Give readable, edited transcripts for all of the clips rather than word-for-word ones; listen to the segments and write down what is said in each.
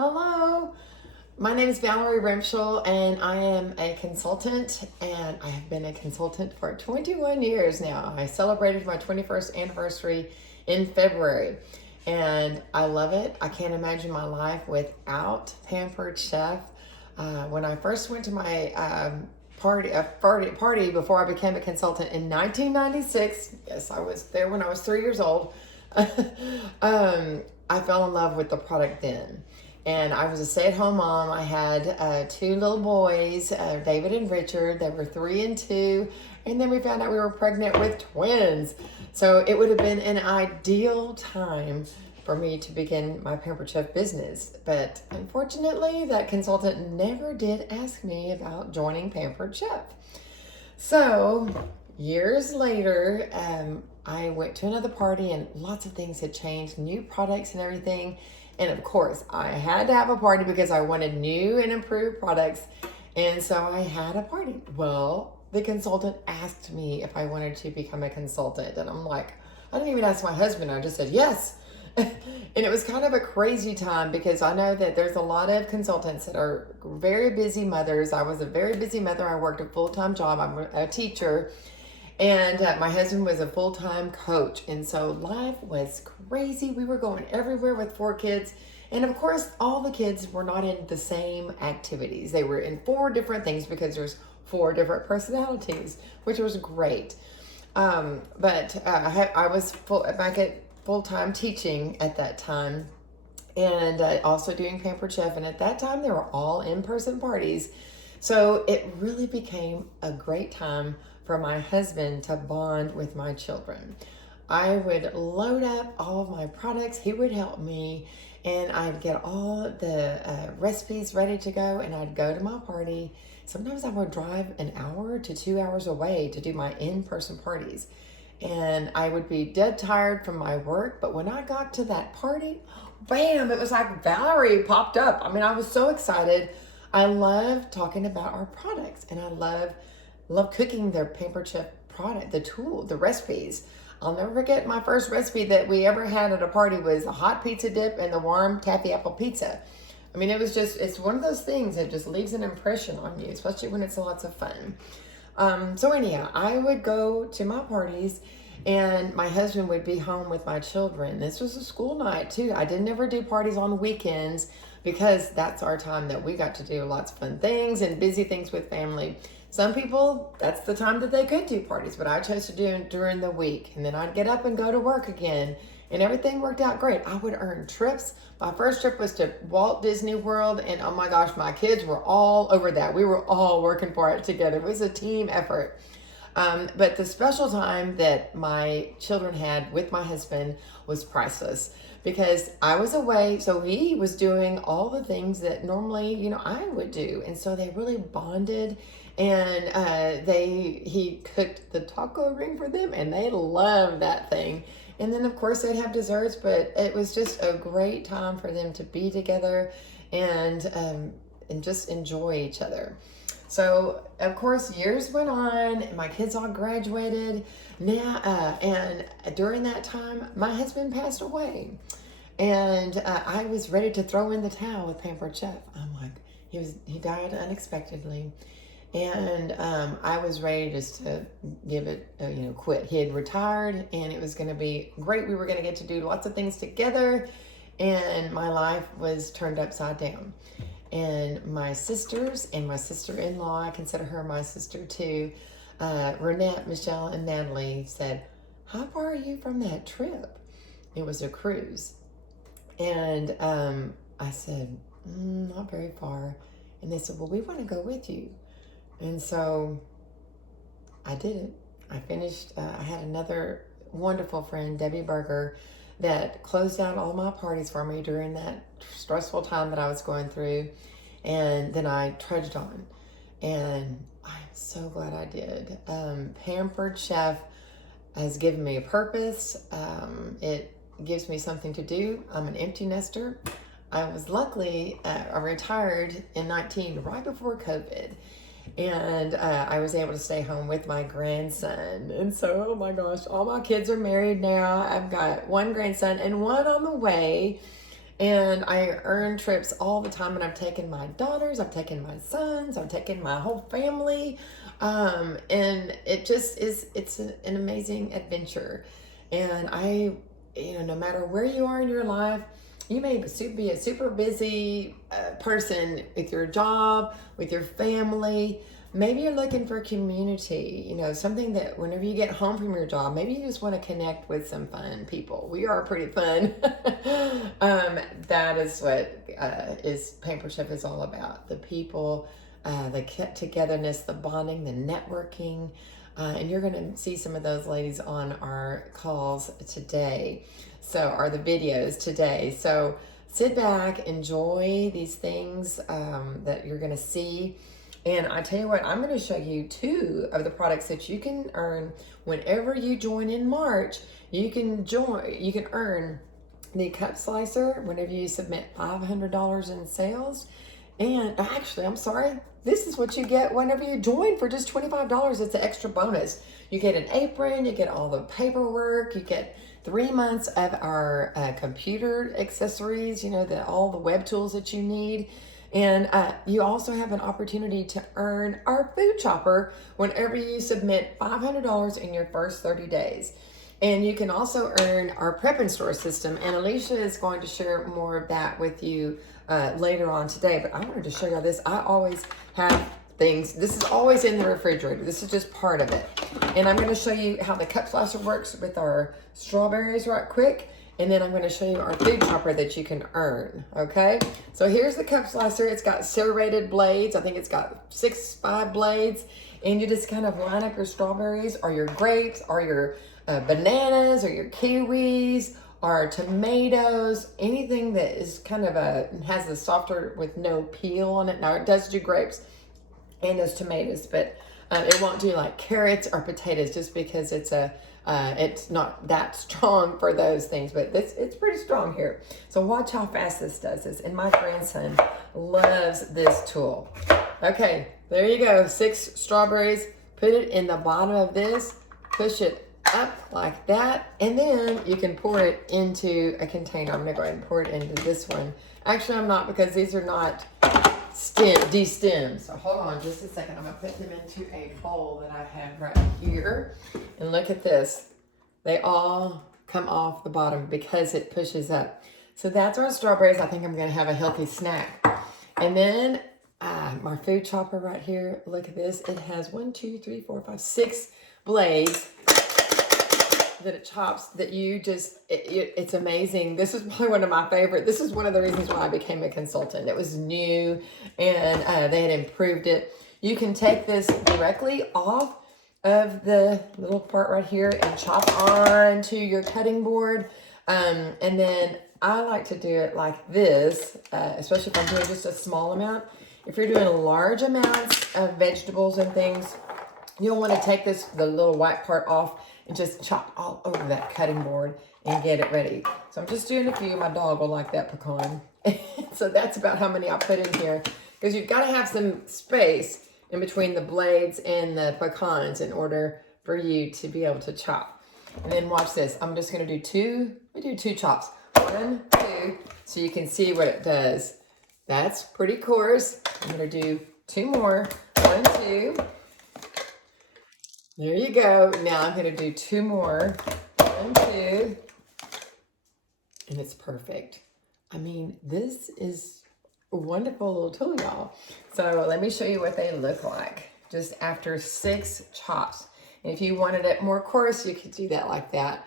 Hello, my name is Valerie Remschel, and I am a consultant, and I have been a consultant for 21 years now. I celebrated my 21st anniversary in February, and I love it. I can't imagine my life without Pampered Chef. When I first went to my party before I became a consultant in 1996, yes, I was there when I was 3 years old. I fell in love with the product then. And I was a stay-at-home mom. I had two little boys, David and Richard. They were 3 and 2. And then we found out we were pregnant with twins. So it would have been an ideal time for me to begin my Pampered Chef business. But unfortunately, that consultant never did ask me about joining Pampered Chef. So years later, I went to another party and lots of things had changed, new products and everything. And of course, I had to have a party because I wanted new and improved products. And so I had a party. Well, the consultant asked me if I wanted to become a consultant. And I'm like, I didn't even ask my husband. I just said yes. And it was kind of a crazy time because I know that there's a lot of consultants that are very busy mothers. I was a very busy mother. I worked a full-time job. I'm a teacher. And my husband was a full-time coach. And so life was crazy. We were going everywhere with 4 kids. And of course, all the kids were not in the same activities. They were in 4 different things because there's 4 different personalities, which was great. I was back at full-time teaching at that time and also doing Pampered Chef. And at that time, they were all in-person parties. So it really became a great time for my husband to bond with my children. I would load up all of my products. He would help me, and I'd get all the recipes ready to go, and I'd go to my party. Sometimes I would drive an hour to 2 hours away to do my in-person parties. And I would be dead tired from my work, but when I got to that party, bam, it was like Valerie popped up. I mean, I was so excited. I love talking about our products, and I love cooking their Pampered Chef product, the recipes. I'll never forget my first recipe that we ever had at a party was a hot pizza dip and the warm taffy apple pizza. I mean, it's one of those things that just leaves an impression on you, especially when it's lots of fun. So anyhow, I would go to my parties and my husband would be home with my children. This was a school night too. I didn't ever do parties on weekends because that's our time that we got to do lots of fun things and busy things with family. Some people, that's the time that they could do parties, but I chose to do it during the week. And then I'd get up and go to work again, and everything worked out great. I would earn trips. My first trip was to Walt Disney World, and oh my gosh, my kids were all over that. We were all working for it together. It was a team effort. But the special time that my children had with my husband was priceless because I was away. So he was doing all the things that normally, I would do. And so they really bonded, and he cooked the taco ring for them, and they loved that thing. And then of course they'd have desserts, but it was just a great time for them to be together and just enjoy each other. So of course years went on, and my kids all graduated. And during that time, my husband passed away, and I was ready to throw in the towel with Pampered Chef. I'm like, he died unexpectedly, and I was ready just to give it, quit. He had retired, and it was going to be great. We were going to get to do lots of things together, and my life was turned upside down. And my sisters and my sister-in-law, I consider her my sister too, Renette, Michelle, and Natalie said, how far are you from that trip? It was a cruise. And I said, not very far. And they said, well, we want to go with you. And so I did it. I finished, I had another wonderful friend, Debbie Berger, that closed out all my parties for me during that stressful time that I was going through. And then I trudged on, and I'm so glad I did. Pampered Chef has given me a purpose. It gives me something to do. I'm an empty nester. I was luckily, I retired in 19, right before COVID. And I was able to stay home with my grandson. And so, oh my gosh, all my kids are married now. I've got one grandson and one on the way. And I earn trips all the time, and I've taken my daughters, I've taken my sons, I've taken my whole family. And it just is, it's an amazing adventure. And no matter where you are in your life, you may be a super busy person with your job, with your family. Maybe you're looking for community, something that whenever you get home from your job, maybe you just want to connect with some fun people. We are pretty fun. That is what Pampered Chef is all about. The people, the togetherness, the bonding, the networking. And you're going to see some of those ladies on our calls today. Or the videos today. So sit back, enjoy these things that you're going to see. And I tell you what, I'm going to show you 2 of the products that you can earn whenever you join in March. You can earn the cup slicer whenever you submit $500 in sales. And actually, I'm sorry, this is what you get whenever you join for just $25. It's an extra bonus. You get an apron, you get all the paperwork, you get 3 months of our computer accessories, all the web tools that you need. And you also have an opportunity to earn our food chopper whenever you submit $500 in your first 30 days. And you can also earn our prep and store system. And Alicia is going to share more of that with you later on today. But I wanted to show you this. I always have things. This is always in the refrigerator. This is just part of it. And I'm going to show you how the cup slicer works with our strawberries right quick. And then I'm going to show you our food chopper that you can earn, okay? So here's the cup slicer. It's got serrated blades. I think it's got 5 blades. And you just kind of line up your strawberries or your grapes or your bananas or your kiwis or tomatoes, anything that is kind of has a softer with no peel on it. Now it does do grapes and those tomatoes, but it won't do like carrots or potatoes just because it's not that strong for those things, but it's pretty strong here. So watch how fast this does this. And my grandson loves this tool. Okay, there you go. 6 strawberries. Put it in the bottom of this. Push it up like that. And then you can pour it into a container. I'm going to go ahead and pour it into this one. Actually, I'm not, because these are not de-stemmed. So hold on just a second. I'm going to put them into a bowl that I have right here. And look at this. They all come off the bottom because it pushes up. So that's our strawberries. I think I'm going to have a healthy snack. And then my food chopper right here. Look at this. It has 6 blades that it chops that you just, it's amazing. This is probably one of my favorite. This is one of the reasons why I became a consultant. It was new and they had improved it. You can take this directly off of the little part right here and chop onto your cutting board. And then I like to do it like this, especially if I'm doing just a small amount. If you're doing large amounts of vegetables and things, you'll want to take the little white part off and just chop all over that cutting board and get it ready. So I'm just doing a few. My dog will like that pecan. So that's about how many I put in here, because you've got to have some space in between the blades and the pecans in order for you to be able to chop. And then watch this. I'm just going to do 2 chops. 1, 2, so you can see what it does. That's pretty coarse. I'm going to do 2 more. 1, 2. There you go. Now I'm going to do 2 more. 1, 2. And it's perfect. I mean, this is a wonderful little tool, y'all. So let me show you what they look like just after 6 chops. And if you wanted it more coarse, you could do that like that.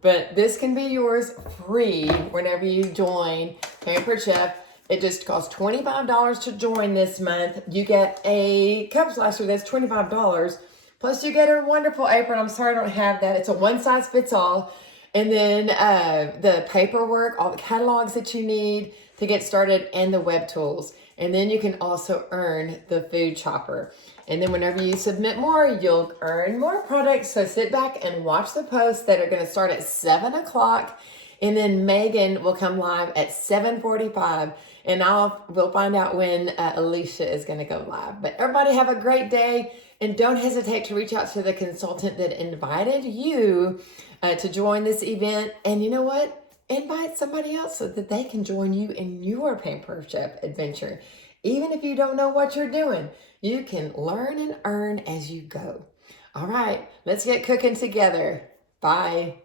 But this can be yours free whenever you join Pampered Chef. It just costs $25 to join this month. You get a cup slicer that's $25. Plus you get a wonderful apron. I'm sorry I don't have that. It's a one-size-fits-all. And then the paperwork, all the catalogs that you need to get started, and the web tools. And then you can also earn the food chopper. And then whenever you submit more, you'll earn more products. So sit back and watch the posts that are going to start at 7 o'clock. And then Megan will come live at 7:45. And we'll find out when Alicia is going to go live. But everybody have a great day. And don't hesitate to reach out to the consultant that invited you to join this event. And you know what? invite somebody else so that they can join you in your Pamper Chef adventure. Even if you don't know what you're doing, you can learn and earn as you go. All right, let's get cooking together. Bye.